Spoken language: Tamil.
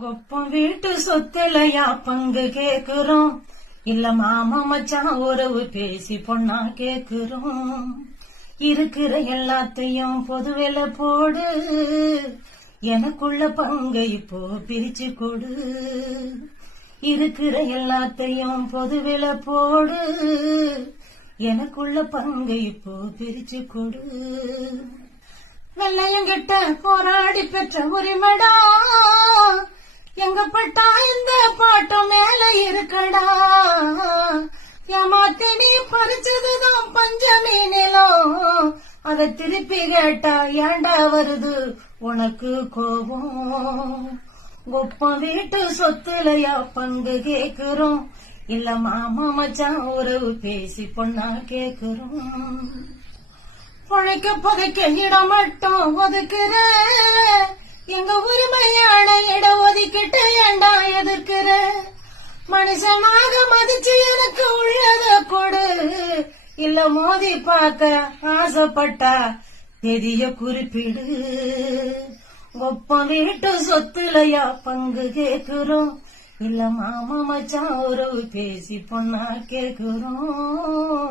கொப்பம் வீட்டு சொத்துலயா பங்கு கேக்குறோம். இல்ல மாமா மச்சான் உறவு பேசி பொண்ணா கேக்குறோம். இருக்கிற எல்லாத்தையும் பொதுவில போடு. எனக்குள்ள பங்கு இப்போ பிரிச்சு கொடு. இருக்கிற எல்லாத்தையும் பொதுவில போடு. எனக்குள்ள பங்கு இப்போ பிரிச்சு கொடு. வெள்ளையங்கிட்ட போராடி பெற்ற உரிமடா. எங்க பட்டா இந்த பாட்டம் மேல இருக்கடா? ஏமாத்தி நீ பறிச்சதுதான் பஞ்சமி நிலம் அத திருப்பி கேட்டா ஏண்டா வருது? உனக்கு கோபம். கொப்பம் வீட்டு சொத்துலயா பங்கு கேக்குறோம். இல்ல மாமா மச்சான் உறவு பேசி பொண்ணா கேக்குறோம். பழைக்க புதைக்க இடம் மட்டும் ஒதுக்குறேன். எங்க உரிமையான இடம் ஒதுக்கிட்டு ஏண்டா எதிர்க்கிற? மனுஷனாக மதிச்சு எனக்கு உள்ளத கொடு. இல்ல மோதி பார்க்க ஆசைப்பட்டா தெரிய குறிப்பிடு. ஒப்பம் வீட்டு சொத்துலயா பங்கு கேக்குறோம் இல்ல மாமா மச்சான் உறவு பேசி பொண்ணா கேக்குறோம்